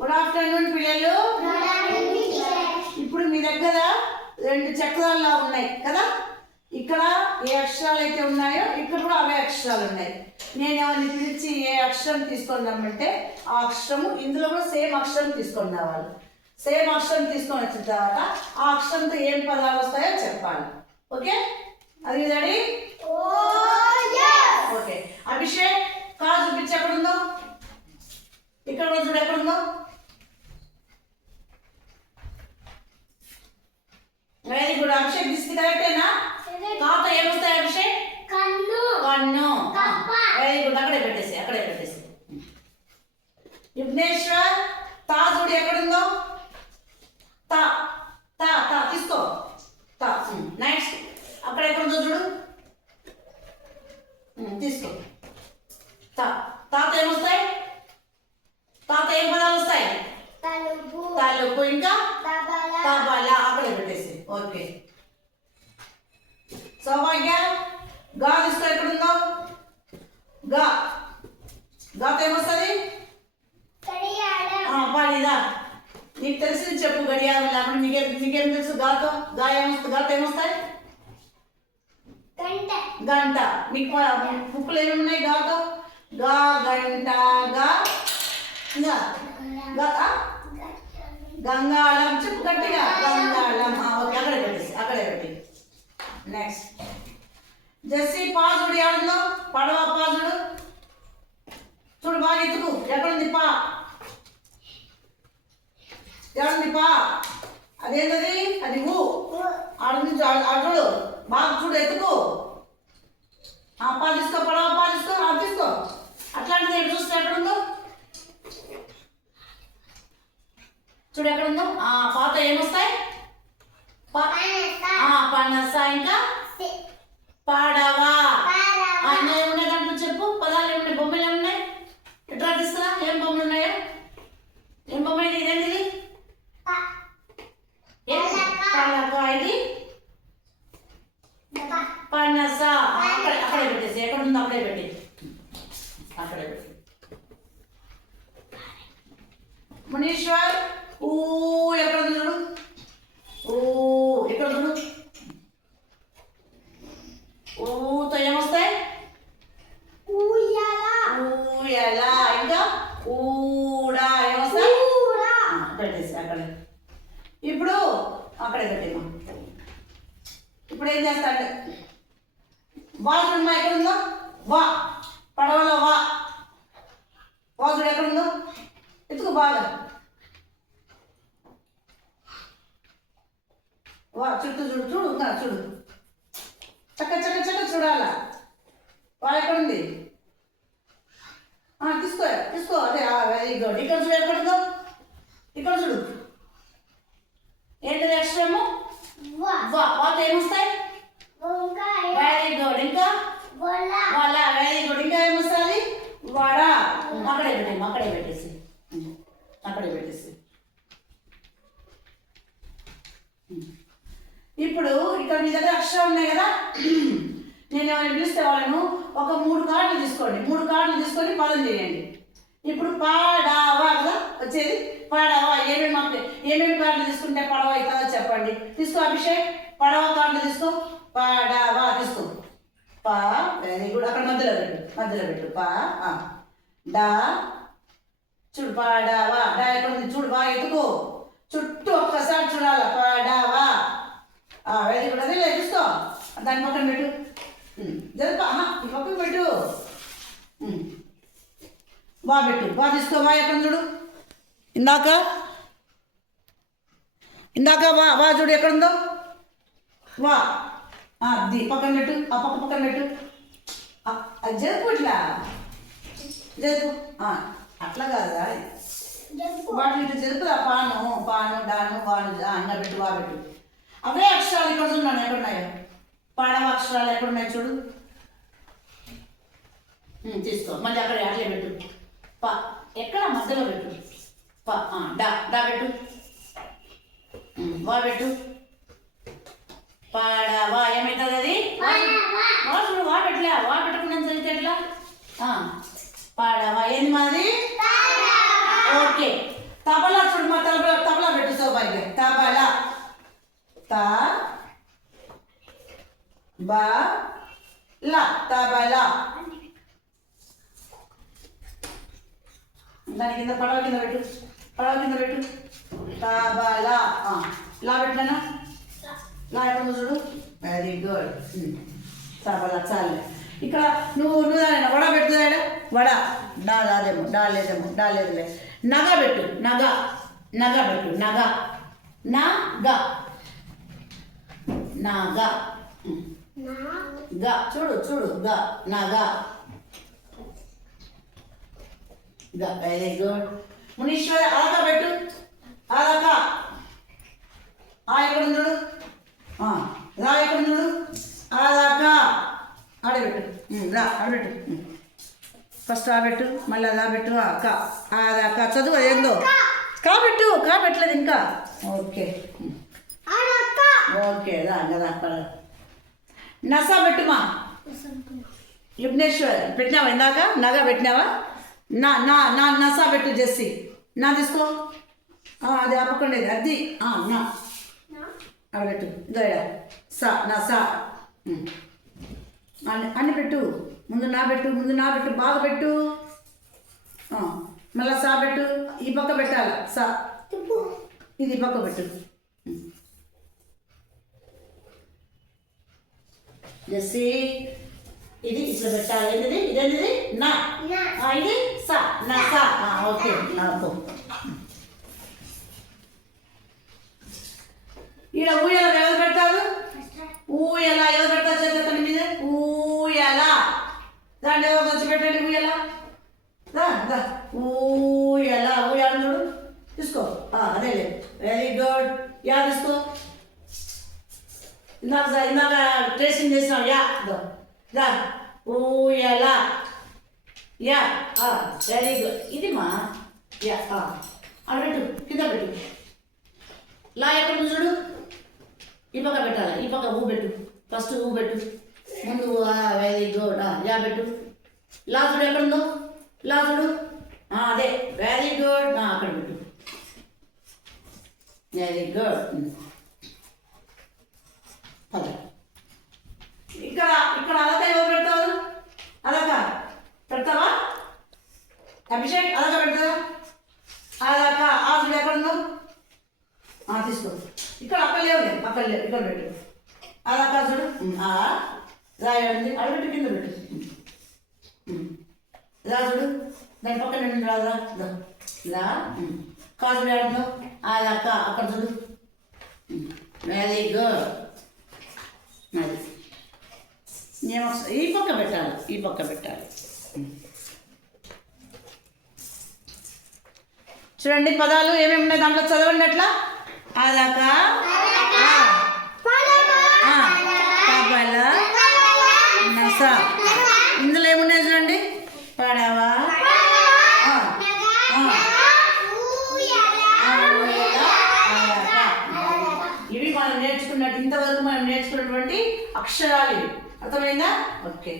Good afternoon పిల్లలు. ఇప్పుడు మీ దగ్గర రెండు చక్రాల్లా ఉన్నాయి కదా. ఇక్కడ ఏ అక్షరాలు అయితే ఉన్నాయో ఇక్కడ కూడా అవే అక్షరాలు ఉన్నాయి. నేను ఎవరిని పిలిచి ఏ అక్షరం తీసుకొని రమ్మంటే ఆ అక్షరము ఇందులో కూడా సేమ్ అక్షరం తీసుకొని రావాలి. సేమ్ అక్షరం తీసుకొని వచ్చిన తర్వాత ఆ అక్షరంతో ఏం పదాలు వస్తాయో చెప్పాలి. ఓకే, అది రెడీ? ఓకే. అభిషేక్ కాదు చూపించి ఎక్కడుందో, ఇక్కడ కూడా చూడు ఎక్కడుందో. వెరీ గుడ్ అభిషేక్, దిస్ కరెక్టేనా? కాతో ఏమొస్తాయి అభిషేక్? కన్ను. వెరీ గుడ్, అక్కడే పెట్టేసి విఘ్నేశ్వర్ తా చూడు ఎక్కడుందో. తా తా తా తీసుకో. తా నెక్స్ట్ అక్కడ ఎక్కడుందో చూడు, తీసుకో. తా తాత ఏమొస్తాయి? తాత ఏం పదాలు వస్తాయి? తలుపు. ఇంకా తబలా, అక్కడే పెట్టేసి. ఓకే. సౌభాగ్య గా తీసుకో ఎక్కడుందో. గా గాతో ఏమొస్తుంది? పనిదా నీకు తెలిసింది చెప్పు. గడియారం లేకుండా నీకేం తెలుసు? గాతో ఏమొస్తాయి? గంట. నీకు బుక్కులు ఏమి ఉన్నాయి గాతో? గా గంట గా గంగాళం. చెప్పు గట్టిగా. గంగాళం. ఓకే, అక్కడే పెట్టి. నెక్స్ట్ జెస్సీ పాజుడు ఏడుందో? పడవ పాజుడు చూడు, బాగా ఎత్తుకు. ఎక్కడుంది పా? ఎక్కడుంది పా? అదేంటది? అది ఊ. ఆడుంది చూడు, బాగా చూడు, ఎత్తుకు. పా తీసుకో, పడవ పా తీసుకో, తీసుకో. అట్లాంటిది ఎటు చూస్తే ఎక్కడుందో చూడు, ఎక్కడుందో. పాత ఏమొస్తాయి? పనస. ఇంకా పడవ. అన్నీ ఏమున్నాయి దాంట్లో చెప్పు. పదాలు ఏమున్నాయి? బొమ్మలు ఏమున్నాయి? ఎట్లా తీసుకురా, ఏం బొమ్మలు ఉన్నాయో? ఏం బొమ్మ ఇది? ఇదేంటిది? పలక. ఇది పనస. అక్కడే పెట్టేసి. ఎక్కడుందో అక్కడే పెట్టి. మునీశ్వర్ ఊ ఎక్కడ చూడు. ఊ ఇక్కడ చూడు. ఊతో ఏమొస్తాయి? ఊయల. ఇంకా ఊడా ఏమొస్తాయి? పెట్టేసి అక్కడే. ఇప్పుడు అక్కడే పెట్టేమా. ఇప్పుడు ఏం చేస్తాడు? బాత్రూమ్ ఎక్కడుందో? వా. పడవలో వా. వాజుడు ఎక్కడుందో? ఎత్తుకు బాగా. వా చుట్టూ చూడు. చూడు చక్క చూడాలా. వా ఎక్కడుంది? తీసుకో. అదే వెరీ గుడ్. ఇక్కడ చూడు ఎక్కడుందో. ఇక్కడ చూడు. ఏంటది అక్షరము? వాతో ఏమొస్తాయి? Very good. ఇంకా వల. Very good. ఇంకా ఏమొస్తుంది? వడ. అక్కడే పెట్టేసి. ఇప్పుడు ఇక్కడ మీ దగ్గర అక్షరాలు ఉన్నాయి కదా. నేను ఎవరైనా పిలిస్తే వాళ్ళను ఒక 3 కార్డులు తీసుకోండి. 3 కార్డులు తీసుకొని పదం చేయండి. ఇప్పుడు పడవ కదా వచ్చేది. పడవ. ఏమేమి కార్డులు తీసుకుంటే పడవ అవుతుందో చెప్పండి. తీసుకో అభిషేక్. పడవ కార్డులు తీసుకో. పడవ తీసుకో. పా. Very good. అక్కడ మధ్యలో పెట్టు. పా. డా చూడు. పడవ. డా ఎక్కడ ఉంది చూడు, బాగా ఎత్తుకో. చుట్టూ ఒక్కసారి చూడాలి. పడవ. Very good. అదే చూసుకో. దాని పక్కన పెట్టు. జరుపు. ఈ పక్కన పెట్టు. బా పెట్టు. బా తీసుకో. బా ఎక్కడ చూడు. ఇందాక వా చూడు ఎక్కడుందో. వా. అది పక్కన పెట్టు. పక్కన పెట్టు. అది జరుపు. ఇట్లా జరుపు. అట్లా కాదా వాటి ఇటు జరుపుదా. పాను డాను వాను అన్న పెట్టు. వా పెట్టు. అవే అక్షరాలు ఇక్కడ చూడండి ఎక్కడున్నాయో. పడవ అక్షరాలు ఎక్కడున్నాయో చూడు. తీసుకో. మళ్ళీ అట్లే పెట్టు. ప ఎక్కడ మధ్యలో పెట్టు. డా పెట్టు. వా పెట్టు. పడవ. ఏమవుతుంది అది? చూడు. వా పెట్టకుండా చదివితే ఎట్లా? పడవ. ఏంది మాది? ఓకే. తబలా చూడు మా తబలా తబలా పెట్టు సౌభాగ్య తబలా త బ లా తబలా దాని కింద పడవ కింద పెట్టు తబలా లా పెట్టినా లా ఎక్కడ చూడు వెరీ గుడ్ తబలా చాలే ఇక్కడ నువ్వు వడ పెడుతుందా వడ డాదేమో డాలేదులే నగ పెట్టు నగ పెట్టు నగ గ చూడు గ నగ గ వెరీ గుడ్ మునీశ్వర్ అలక పెట్టు అలక ఎక్కడ చూడు రా ఎక్కడ చూడు అలక ఆడబెట్టు రా ఆడబెట్టు ఫస్ట్ ఆబెట్టు మళ్ళీ అదాబెట్టు అక్క చదువు ఏందో కాబెట్టలేదు ఇంకా ఓకే ఓకే రా కదా నసా పెట్టుమా యుగ్నేశ్వర్ పెట్టినావా ఇందాక నగ పెట్టినావా నా నసా పెట్టు జెస్సి నా తీసుకో అది ఆపకుండేది అది నా ఆడబెట్టు ఇదో నా సా అన్ని పెట్టు ముందు నా పెట్టు బాగా పెట్టు మళ్ళీ సా పెట్టు ఈ పక్క పెట్టాలి సా ఇది పక్క పెట్టు జెస్సీ ఇది ఇట్లా పెట్టాలి ఇదేంటిది నా ఇది సా నా సా ఓకే నాకు ఈడ ఊయల ఎవరు పెట్టారు ఊయల ఎవరు పెడతారు చేతండి మీద ఊయల దాంట్లో ఎవరు వచ్చి పెట్టండి ఊయల ఊయల ఊయల చూడు తీసుకో అదేలే వెరీ గుడ్ యా తీసుకో ఇందాక ట్రేసింగ్ చేసినావు దా ఊయల యా వెరీ గుడ్ ఇది మా యా పెట్టు కింద పెట్టు లా ఎక్కడ చూడు ఈ పక్క పెట్టాలి ఈ పక్క ఊ పెట్టు ఫస్ట్ ఊ పెట్టు ముందు వెరీ గుడ్ యా పెట్టు లా చూడు ఎక్కడుందో లా చూడు అదే వెరీ గుడ్ అక్కడ పెట్టు వెరీ గుడ్ అదే ఇక్కడ అదక ఎవరు పెడతారు అదక పెడతావా అభిషేక్ అదక పెడతావా అదక చూడు ఎక్కడుందో తీసుకో ఇక్కడ అక్కడ లేవు ఇక్కడ పెట్టు అదక చూడు రాయండి అడబెట్టు కింద పెట్టు రా చూడు దాని పక్కన రా కాజు ఆడుతో అదక అక్కడ చూడు వెరీ గుడ్ అది నేను ఈ పక్క పెట్టాలి చూడండి పదాలు ఏమేమి ఉన్నాయి దాంట్లో చదవండి అట్లా అదక తబల నస ఇందులో ఏమున్నాయి చూడండి పడవ ఇవి మనం నేర్చుకున్నట్టు ఇంతవరకు మనం నేర్చుకున్నటువంటి అక్షరాలు ఇవి అర్థమైందా ఓకే